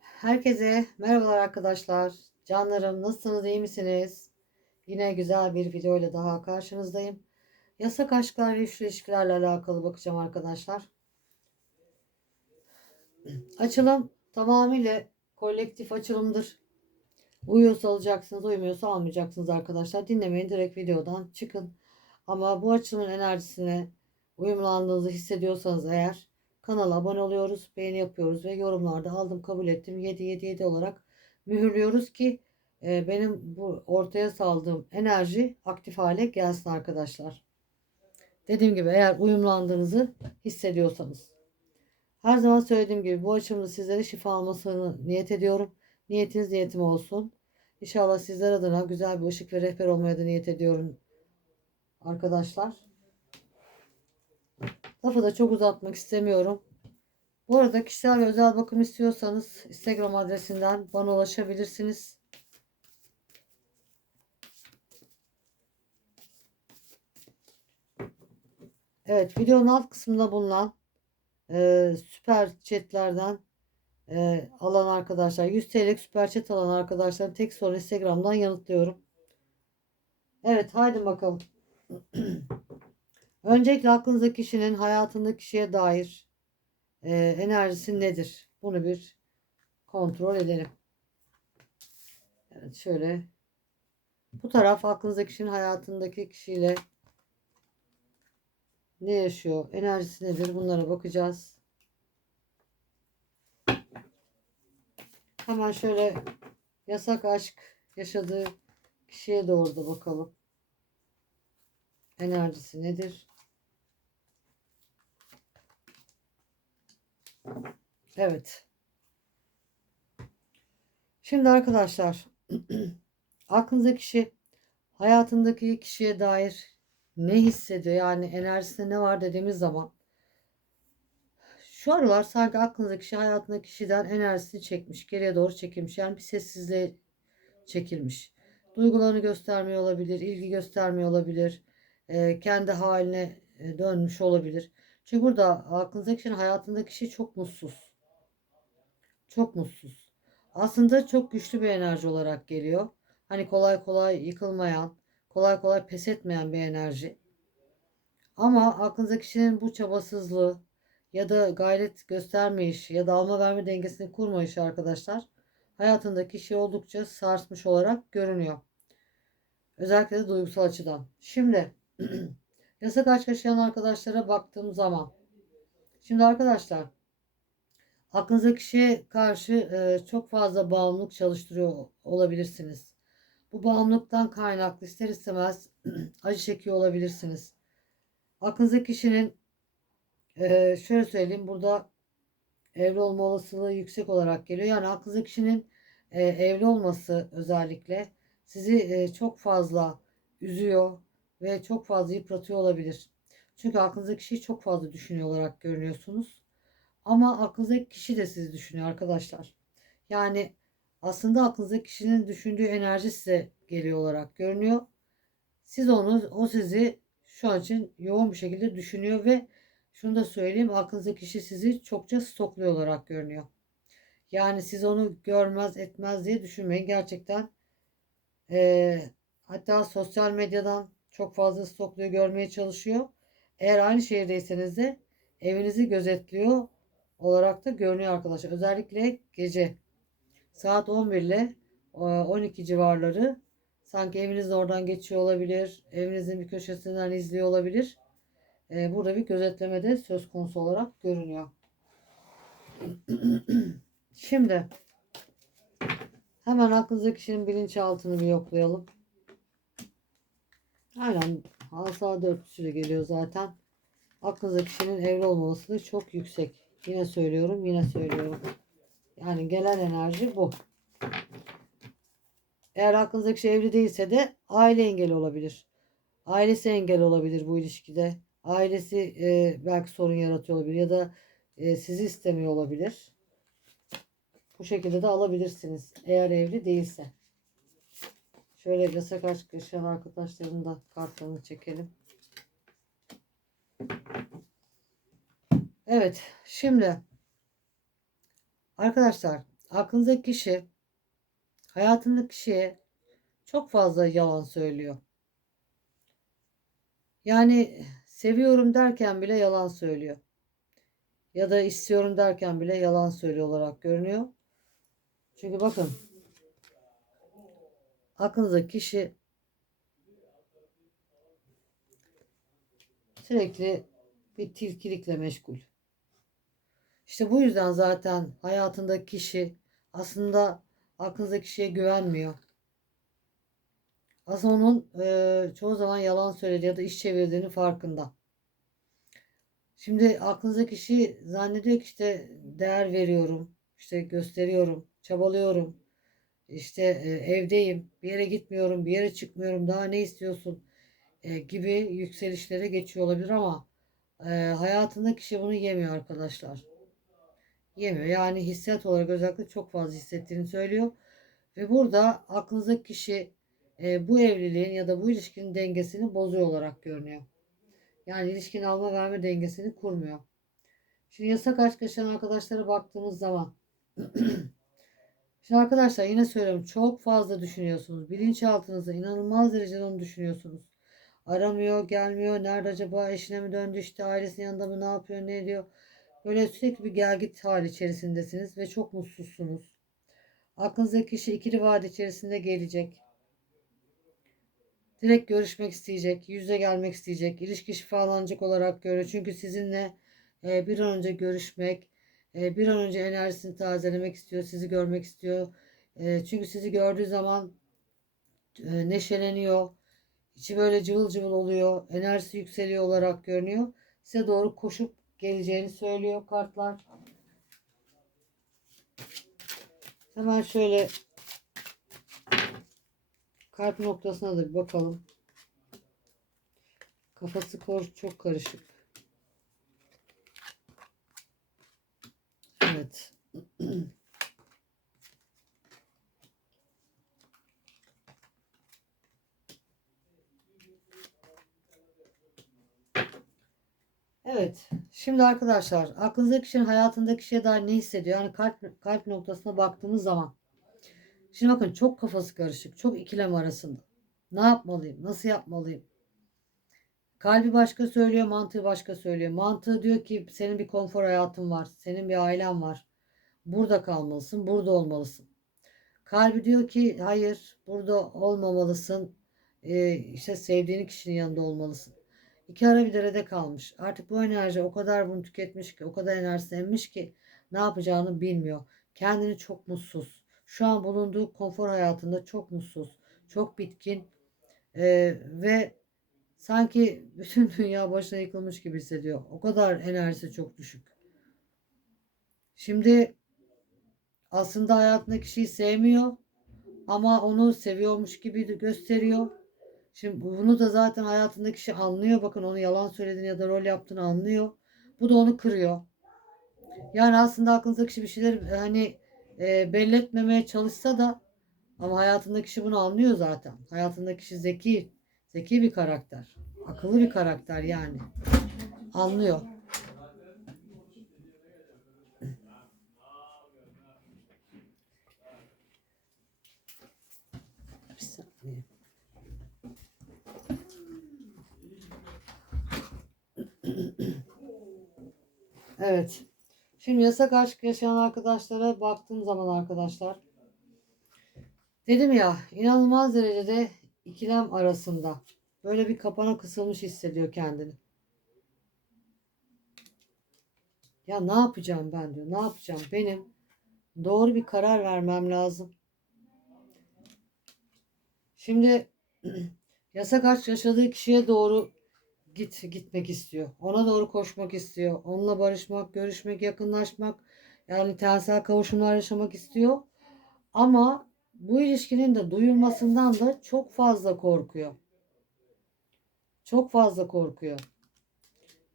Herkese merhabalar arkadaşlar. Canlarım nasılsınız iyi misiniz? Yine güzel bir video ile daha karşınızdayım. Yasak aşklar ve üçlü ilişkilerle alakalı bakacağım arkadaşlar. Açılım tamamıyla kolektif açılımdır. Uyuyorsa alacaksınız, uymuyorsa almayacaksınız arkadaşlar. Dinlemeyin direkt videodan çıkın. Ama bu açılımın enerjisine uyumlandığınızı hissediyorsanız eğer Kanala abone oluyoruz, beğeni yapıyoruz ve yorumlarda aldım kabul ettim 777 olarak mühürlüyoruz ki e, benim bu ortaya saldığım enerji aktif hale gelsin arkadaşlar. Dediğim gibi eğer uyumlandığınızı hissediyorsanız. Her zaman söylediğim gibi bu açımda sizlere şifa almasını niyet ediyorum. Niyetiniz niyetim olsun. İnşallah sizler adına güzel bir ışık ve rehber olmaya da niyet ediyorum arkadaşlar. Lafı da çok uzatmak istemiyorum. Bu arada kişisel ve özel bakım istiyorsanız Instagram adresinden bana ulaşabilirsiniz. Evet videonun alt kısmında bulunan e, süper chatlerden e, alan arkadaşlar 100 TL'lik süper chat alan arkadaşların tek soru Instagram'dan yanıtlıyorum. Evet haydi bakalım. Öncelikle aklınızdaki kişinin hayatındaki kişiye dair e, enerjisi nedir? Bunu bir kontrol edelim. Evet şöyle. Bu taraf aklınızdaki kişinin hayatındaki kişiyle ne yaşıyor? Enerjisi nedir? Bunlara bakacağız. Hemen şöyle yasak aşk yaşadığı kişiye doğru da bakalım. Enerjisi nedir? Evet. Şimdi arkadaşlar aklınızdaki kişi hayatındaki kişiye dair ne hissediyor? Yani enerjisinde ne var dediğimiz zaman şu aralar sanki aklınızdaki kişi hayatındaki kişiden enerjisini çekmiş geriye doğru çekilmiş. Yani bir sessizliğe çekilmiş. Duygularını göstermiyor olabilir ilgi göstermiyor olabilir kendi haline dönmüş olabilir çünkü burada aklınızdaki kişinin hayatındaki kişi çok mutsuz çok mutsuz. Aslında çok güçlü bir enerji olarak geliyor. Hani kolay kolay yıkılmayan, kolay kolay pes etmeyen bir enerji. Ama aklınızdaki kişinin bu çabasızlığı ya da gayret göstermeyiş ya da alma verme dengesini kurmayışı arkadaşlar hayatındaki kişi oldukça sarsmış olarak görünüyor. Özellikle de duygusal açıdan. Şimdi yasak aşk yaşayan arkadaşlara baktığım zaman şimdi arkadaşlar aklınızdaki kişiye karşı e, çok fazla bağımlılık çalıştırıyor olabilirsiniz. Bu bağımlılıktan kaynaklı ister istemez acı çekiyor olabilirsiniz. Aklınızdaki kişinin e, şöyle söyleyeyim burada evli olma olasılığı yüksek olarak geliyor. Yani aklınızdaki kişinin e, evli olması özellikle sizi e, çok fazla üzüyor ve çok fazla yıpratıyor olabilir. Çünkü aklınızdaki kişiyi çok fazla düşünüyor olarak görünüyorsunuz. Ama aklınızdaki kişi de sizi düşünüyor arkadaşlar. Yani aslında aklınızdaki kişinin düşündüğü enerji size geliyor olarak görünüyor. Siz onu, o sizi şu an için yoğun bir şekilde düşünüyor ve şunu da söyleyeyim aklınızdaki kişi sizi çokça stokluyor olarak görünüyor. Yani siz onu görmez etmez diye düşünmeyin. Gerçekten e, hatta sosyal medyadan çok fazla stokluyor görmeye çalışıyor. Eğer aynı şehirdeyseniz de evinizi gözetliyor olarak da görünüyor arkadaşlar. Özellikle gece saat 11 ile 12 civarları sanki evinizin oradan geçiyor olabilir. Evinizin bir köşesinden izliyor olabilir. E, burada bir gözetleme de söz konusu olarak görünüyor. Şimdi hemen aklınızdaki kişinin bilinçaltını bir yoklayalım. Aynen asa dörtlüsü de geliyor zaten. Aklınızdaki kişinin evli olma çok yüksek. Yine söylüyorum, yine söylüyorum. Yani gelen enerji bu. Eğer aklınızdaki şey evli değilse de aile engeli olabilir. Ailesi engel olabilir bu ilişkide. Ailesi e, belki sorun yaratıyor olabilir ya da e, sizi istemiyor olabilir. Bu şekilde de alabilirsiniz eğer evli değilse. Şöyle yasak aşk yaşayan arkadaşların da kartlarını çekelim. Evet, şimdi arkadaşlar aklınızdaki kişi hayatındaki kişiye çok fazla yalan söylüyor. Yani seviyorum derken bile yalan söylüyor. Ya da istiyorum derken bile yalan söylüyor olarak görünüyor. Çünkü bakın aklınızdaki kişi sürekli bir tilkilikle meşgul. İşte bu yüzden zaten hayatındaki kişi aslında aklınızdaki kişiye güvenmiyor. Aslında onun e, çoğu zaman yalan söylediği ya da iş çevirdiğini farkında. Şimdi aklınızdaki kişi zannediyor ki işte değer veriyorum, işte gösteriyorum, çabalıyorum, işte e, evdeyim, bir yere gitmiyorum, bir yere çıkmıyorum, daha ne istiyorsun e, gibi yükselişlere geçiyor olabilir ama e, hayatındaki kişi bunu yemiyor arkadaşlar. Yemiyor. Yani hissiyat olarak özellikle çok fazla hissettiğini söylüyor. Ve burada aklınızdaki kişi e, bu evliliğin ya da bu ilişkinin dengesini bozuyor olarak görünüyor. Yani ilişkinin alma verme dengesini kurmuyor. Şimdi yasak aşk yaşayan arkadaşlara baktığımız zaman Şimdi arkadaşlar yine söylüyorum çok fazla düşünüyorsunuz. Bilinçaltınızda inanılmaz derecede onu düşünüyorsunuz. Aramıyor, gelmiyor. Nerede acaba eşine mi döndü işte ailesinin yanında mı ne yapıyor, ne ediyor. Böyle sürekli bir gelgit hali içerisindesiniz ve çok mutsuzsunuz. Aklınızdaki kişi ikili vaat içerisinde gelecek. Direkt görüşmek isteyecek, yüze gelmek isteyecek, ilişki şifalanacak olarak görüyor. Çünkü sizinle bir an önce görüşmek, bir an önce enerjisini tazelemek istiyor, sizi görmek istiyor. Çünkü sizi gördüğü zaman neşeleniyor, içi böyle cıvıl cıvıl oluyor, enerjisi yükseliyor olarak görünüyor. Size doğru koşup geleceğini söylüyor kartlar. Hemen şöyle kalp noktasına da bir bakalım. Kafası çok karışık. Evet. Evet. Şimdi arkadaşlar aklınızdaki kişinin hayatındaki kişiye dair ne hissediyor? Yani kalp, kalp noktasına baktığımız zaman. Şimdi bakın çok kafası karışık. Çok ikilem arasında. Ne yapmalıyım? Nasıl yapmalıyım? Kalbi başka söylüyor, mantığı başka söylüyor. Mantığı diyor ki senin bir konfor hayatın var. Senin bir ailen var. Burada kalmalısın, burada olmalısın. Kalbi diyor ki hayır, burada olmamalısın. Ee, işte sevdiğin kişinin yanında olmalısın. İki ara bir derede kalmış. Artık bu enerji o kadar bunu tüketmiş ki, o kadar enerjisi emmiş ki ne yapacağını bilmiyor. Kendini çok mutsuz. Şu an bulunduğu konfor hayatında çok mutsuz, çok bitkin ee, ve sanki bütün dünya başına yıkılmış gibi hissediyor. O kadar enerjisi çok düşük. Şimdi aslında hayatındaki kişiyi sevmiyor ama onu seviyormuş gibi gösteriyor. Şimdi bunu da zaten hayatındaki kişi anlıyor. Bakın onu yalan söylediğini ya da rol yaptığını anlıyor. Bu da onu kırıyor. Yani aslında aklınızdaki kişi bir şeyler hani e, belli etmemeye çalışsa da ama hayatındaki kişi bunu anlıyor zaten. Hayatındaki kişi zeki, zeki bir karakter. Akıllı bir karakter yani. Anlıyor. Bir saniye. Evet. Şimdi yasak aşk yaşayan arkadaşlara baktığım zaman arkadaşlar dedim ya inanılmaz derecede ikilem arasında böyle bir kapana kısılmış hissediyor kendini. Ya ne yapacağım ben diyor. Ne yapacağım? Benim doğru bir karar vermem lazım. Şimdi yasak aşk yaşadığı kişiye doğru git gitmek istiyor. Ona doğru koşmak istiyor. Onunla barışmak, görüşmek, yakınlaşmak, yani tensel kavuşumlar yaşamak istiyor. Ama bu ilişkinin de duyulmasından da çok fazla korkuyor. Çok fazla korkuyor.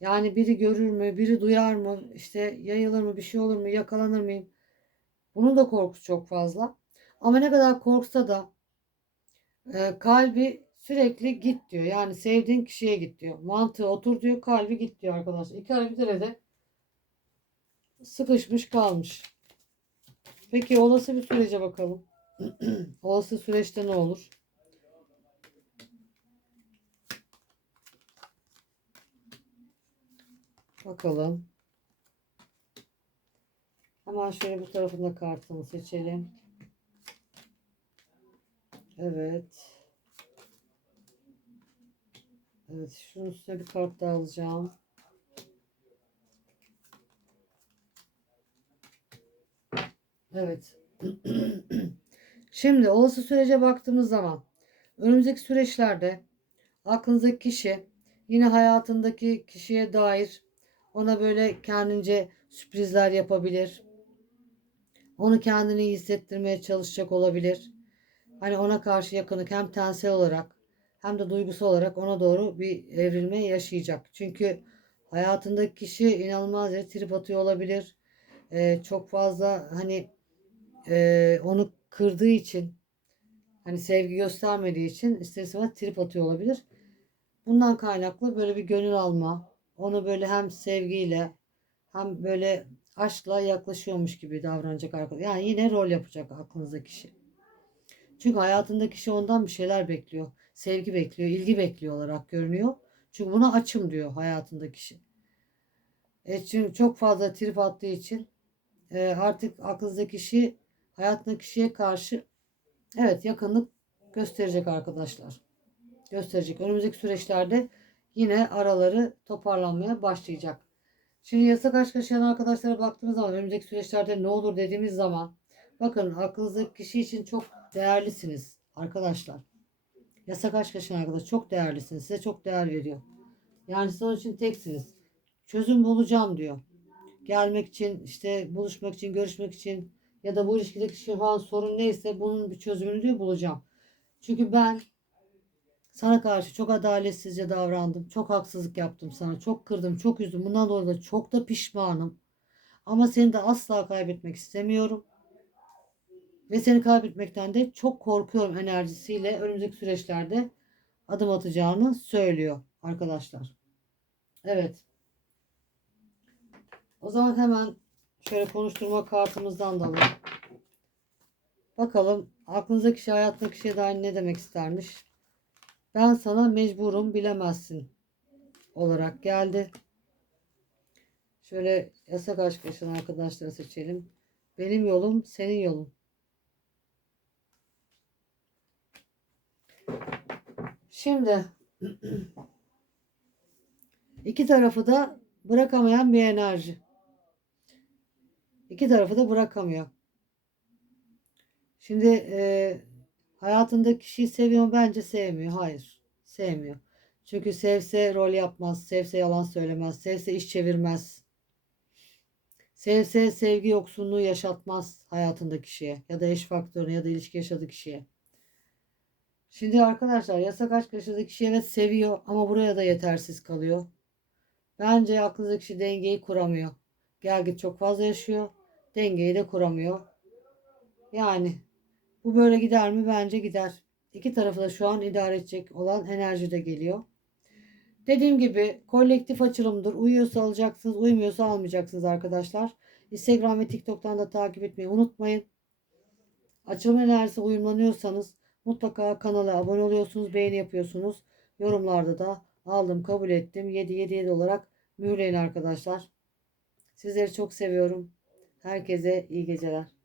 Yani biri görür mü, biri duyar mı, işte yayılır mı, bir şey olur mu, yakalanır mıyım? Bunun da korkusu çok fazla. Ama ne kadar korksa da e, kalbi sürekli git diyor. Yani sevdiğin kişiye git diyor. Mantığı otur diyor, kalbi git diyor arkadaşlar. İki ara bir derede sıkışmış kalmış. Peki olası bir sürece bakalım. olası süreçte ne olur? Bakalım. Hemen şöyle bu tarafında kartını seçelim. Evet. Evet, şunun üstüne bir kart daha alacağım. Evet. Şimdi olası sürece baktığımız zaman önümüzdeki süreçlerde aklınızdaki kişi yine hayatındaki kişiye dair ona böyle kendince sürprizler yapabilir. Onu kendini iyi hissettirmeye çalışacak olabilir. Hani ona karşı yakınlık hem tensel olarak hem de duygusal olarak ona doğru bir evrilme yaşayacak. Çünkü hayatındaki kişi inanılmaz yere trip atıyor olabilir. Ee, çok fazla hani e, onu kırdığı için hani sevgi göstermediği için ister trip atıyor olabilir. Bundan kaynaklı böyle bir gönül alma, onu böyle hem sevgiyle hem böyle aşkla yaklaşıyormuş gibi davranacak arkadaş. Yani yine rol yapacak aklınızdaki kişi. Çünkü hayatındaki kişi ondan bir şeyler bekliyor. Sevgi bekliyor, ilgi bekliyor olarak görünüyor. Çünkü buna açım diyor hayatındaki kişi. E çünkü çok fazla trip attığı için e, artık aklınızdaki kişi hayatındaki kişiye karşı evet yakınlık gösterecek arkadaşlar. Gösterecek. Önümüzdeki süreçlerde yine araları toparlanmaya başlayacak. Şimdi yasak aşk yaşayan arkadaşlara baktığımız zaman önümüzdeki süreçlerde ne olur dediğimiz zaman bakın aklınızdaki kişi için çok değerlisiniz arkadaşlar. Yasak aşk yaşayan arkadaş çok değerlisiniz. Size çok değer veriyor. Yani siz onun için teksiniz. Çözüm bulacağım diyor. Gelmek için işte buluşmak için görüşmek için ya da bu ilişkideki an sorun neyse bunun bir çözümünü diyor bulacağım. Çünkü ben sana karşı çok adaletsizce davrandım. Çok haksızlık yaptım sana. Çok kırdım, çok üzdüm. Bundan dolayı da çok da pişmanım. Ama seni de asla kaybetmek istemiyorum. Ve seni kaybetmekten de çok korkuyorum enerjisiyle önümüzdeki süreçlerde adım atacağını söylüyor arkadaşlar. Evet. O zaman hemen şöyle konuşturma kartımızdan da alalım. Bakalım aklınızdaki kişi hayattaki kişiye dair ne demek istermiş? Ben sana mecburum bilemezsin olarak geldi. Şöyle yasak aşk yaşayan arkadaşları seçelim. Benim yolum senin yolun. Şimdi iki tarafı da bırakamayan bir enerji. İki tarafı da bırakamıyor. Şimdi e, hayatındaki kişiyi seviyor? Bence sevmiyor. Hayır. Sevmiyor. Çünkü sevse rol yapmaz. Sevse yalan söylemez. Sevse iş çevirmez. Sevse sevgi yoksunluğu yaşatmaz hayatındaki kişiye. Ya da eş faktörüne ya da ilişki yaşadığı kişiye. Şimdi arkadaşlar yasak aşk yaşadığı kişi evet seviyor ama buraya da yetersiz kalıyor. Bence aklınızdaki kişi dengeyi kuramıyor. Gelgit çok fazla yaşıyor. Dengeyi de kuramıyor. Yani bu böyle gider mi? Bence gider. İki tarafı da şu an idare edecek olan enerji de geliyor. Dediğim gibi kolektif açılımdır. Uyuyorsa alacaksınız, uymuyorsa almayacaksınız arkadaşlar. Instagram ve TikTok'tan da takip etmeyi unutmayın. Açılım enerjisi uyumlanıyorsanız mutlaka kanala abone oluyorsunuz, beğeni yapıyorsunuz. Yorumlarda da aldım, kabul ettim. 7 7 7 olarak mühürleyin arkadaşlar. Sizleri çok seviyorum. Herkese iyi geceler.